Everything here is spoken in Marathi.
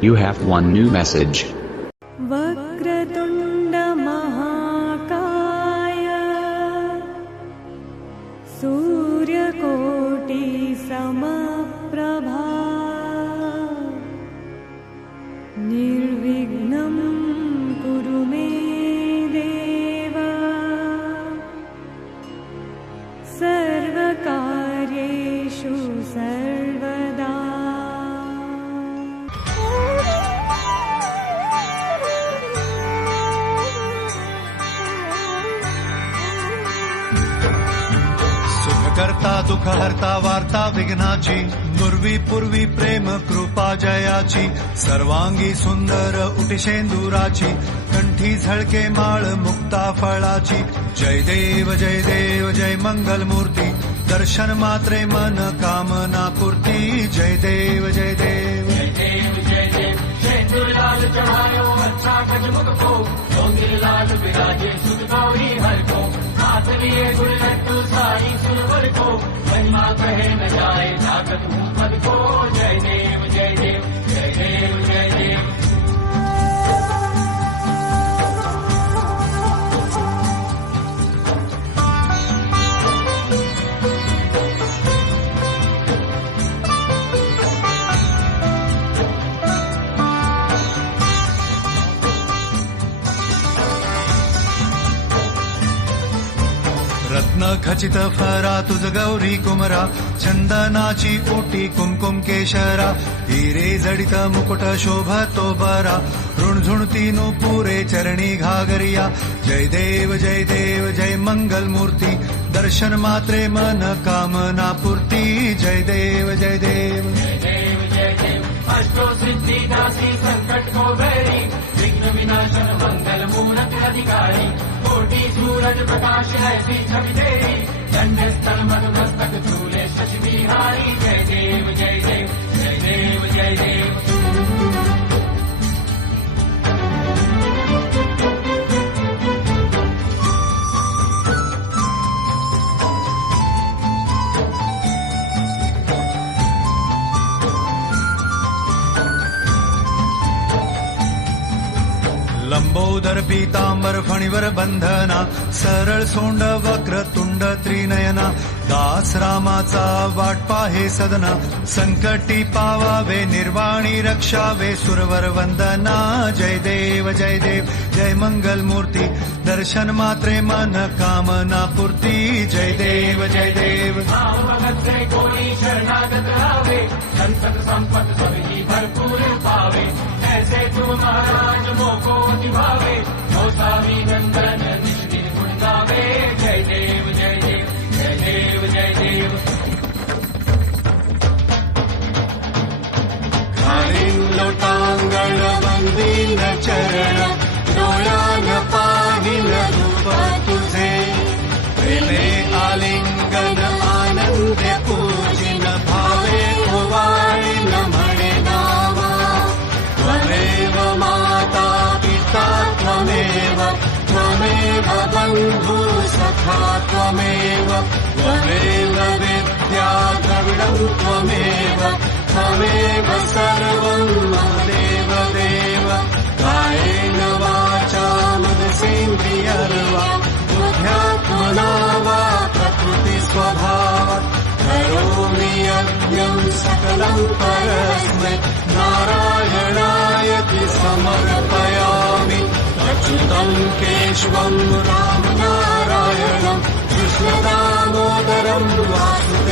You have one new message. वक्रतुण्ड महाकाय सूर्यकोटि समप्रभा निर्विघ्नं कुरु मे देव सर्वकार्येषु सर्वदा। करता दुःख हरता वार्ता विघ्नाची नुर्वी पूर्वी प्रेम कृपा जयाची सर्वांगी सुंदर उटिशेंदुराची कंठी झळके माळ मुक्ता फळाची जय देव जय मंगल मूर्ती दर्शन मात्रे मन कामना पूर्ती जय देव जय देव शेंदूरलाल चढ़ायो अच्छा गजमुख को लाल विराजे सुख गौरी हर को हाथ लिए गुल लट्टू सारी सुरवर को महिमा कहे न जाए ताकत हूँ पद को जय देव जय देव जय देव जय देव। रत्न खचित फरा तुझ गौरी कुमरा चंदनाची ओटी कुमकुम केशरा हिरे जडित मुकुट शोभतो बरा ऋणझुणती पुरे चरणी घागरिया जय देव जय मंगल मूर्ती दर्शन मात्रे मन कामना पूर्ती जय देव जय देव अष्टो सिद्धि दासी संकट को बैरी विघ्न विनाशन मंगल मूरत अधिकारी कोटि सूरज प्रकाश ऐसी छवि तेरी दंड स्थल मधुमस्तक झूले शशि बिहारी जय देव जय देव जय देव जय देव। लंबोदर पीतांबर फणीवर बंधना सरळ सोंड वक्र तुंड त्रिनयना दास रामाचा वाट पाहे सदना संकटी पावावे निर्वाणी रक्षावे सुरवर वंदना जय देव जय मंगल मूर्ती दर्शन मात्रे मन कामना पूर्ती जय देव जय देव। कोई शरणागत आवे संसद संपत सभी भरपूर पावे ऐसे तुम महाराज मोको निभावे गोसावी नंदन निश्चित गुण गावे जय देव जय देव जय देव जय देव। घालीन लोटांगण वंदीन चरण डोळ्यान पाहिन रूप तुझे प्रेमे आलिंगन आनंद पूजिन भावे ओवाळीन म्हणे नावा त्वमेव माता पिता त्वमेव बंधु सखा त्वमेव विद्या द्रविडं त्वमेव सर्वं मम देव देव। कायेन वाचा मनसेन्द्रियर्वा बुद्ध्यात्मना वा प्रकृति स्वभावात् करोमि यज्ञं सकलं परस्मै नारायणायति समर्पयामि। अच्युतं केशवं रामनारायणं कृष्णदामोदरं वासुदेवं